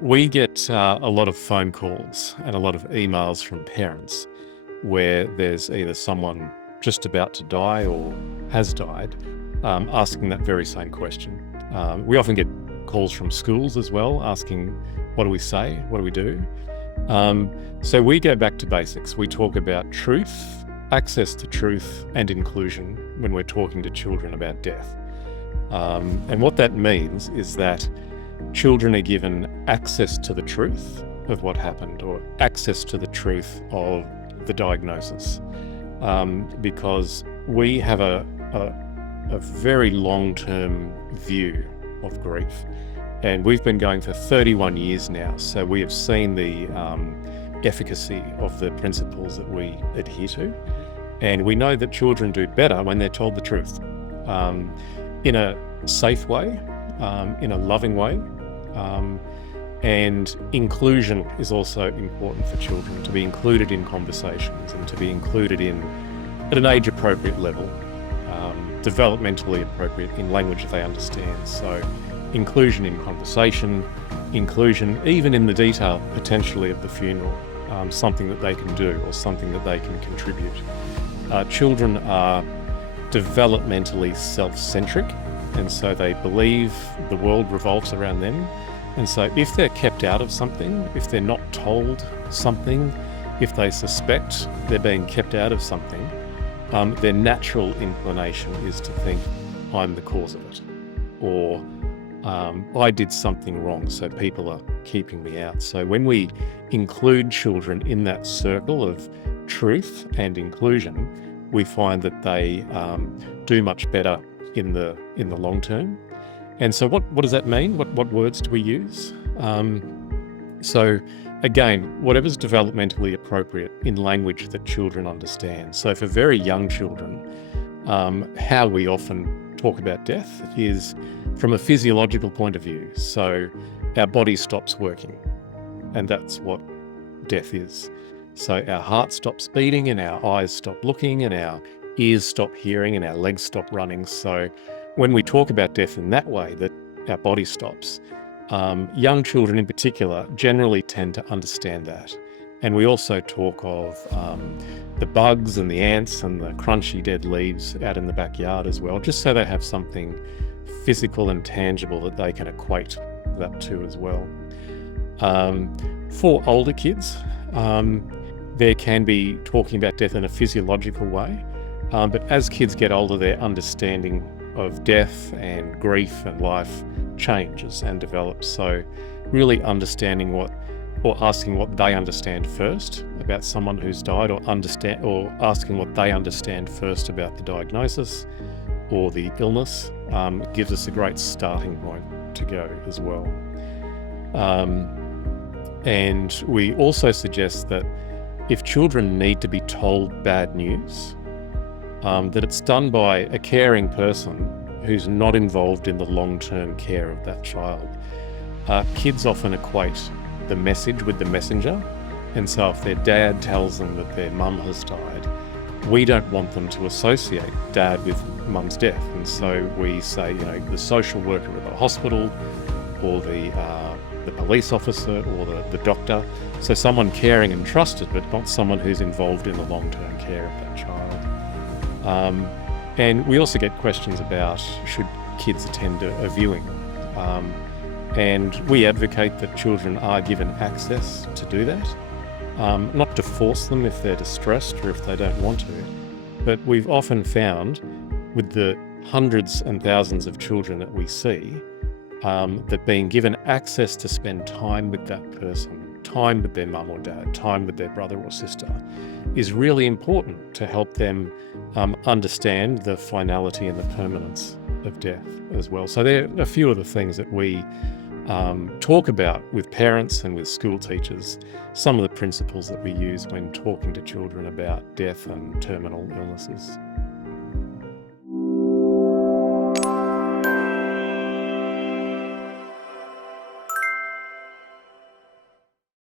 We get a lot of phone calls and a lot of emails from parents where there's either someone just about to die or has died, asking that very same question. We often get calls from schools as well, asking, what do we say? What do we do? So we go back to basics. We talk about truth, access to truth, and inclusion when we're talking to children about death. And what that means is that children are given access to the truth of what happened, or access to the truth of the diagnosis, because we have a very long-term view of grief, and we've been going for 31 years now, so we have seen the efficacy of the principles that we adhere to, and we know that children do better when they're told the truth, in a safe way, in a loving way. And inclusion is also important for children, to be included in conversations and to be included in, at an age-appropriate level, developmentally appropriate, in language they understand. So inclusion in conversation, inclusion even in the detail potentially of the funeral, something that they can do or something that they can contribute. Children are developmentally self-centric, and so they believe the world revolves around them. And so if they're kept out of something, if they're not told something, if they suspect they're being kept out of something, their natural inclination is to think, I'm the cause of it, or I did something wrong, so people are keeping me out. So when we include children in that circle of truth and inclusion, we find that they do much better in the long term. And so what does that mean? What words do we use? So again, whatever's developmentally appropriate in language that children understand. So for very young children, how we often talk about death is from a physiological point of view. So our body stops working, and that's what death is. So our heart stops beating and our eyes stop looking and our ears stop hearing and our legs stop running. So when we talk about death in that way, that our body stops, young children in particular generally tend to understand that. And we also talk of the bugs and the ants and the crunchy dead leaves out in the backyard as well, just so they have something physical and tangible that they can equate that to as well. For older kids, there can be talking about death in a physiological way, but as kids get older, their understanding of death and grief and life changes and develops. So really understanding or asking what they understand first about someone who's died, or asking what they understand first about the diagnosis or the illness, gives us a great starting point to go as well. And we also suggest that if children need to be told bad news, that it's done by a caring person who's not involved in the long-term care of that child. Kids often equate the message with the messenger, and so if their dad tells them that their mum has died, we don't want them to associate dad with mum's death. And so we say, the social worker at the hospital, or the police officer, or the doctor. So someone caring and trusted, but not someone who's involved in the long-term care of that child. And we also get questions about, should kids attend a viewing? And we advocate that children are given access to do that, not to force them if they're distressed or if they don't want to. But we've often found, with the hundreds and thousands of children that we see, that being given access to spend time with that person, time with their mum or dad, time with their brother or sister, is really important to help them understand the finality and the permanence of death as well. So there are a few of the things that we talk about with parents and with school teachers, some of the principles that we use when talking to children about death and terminal illnesses.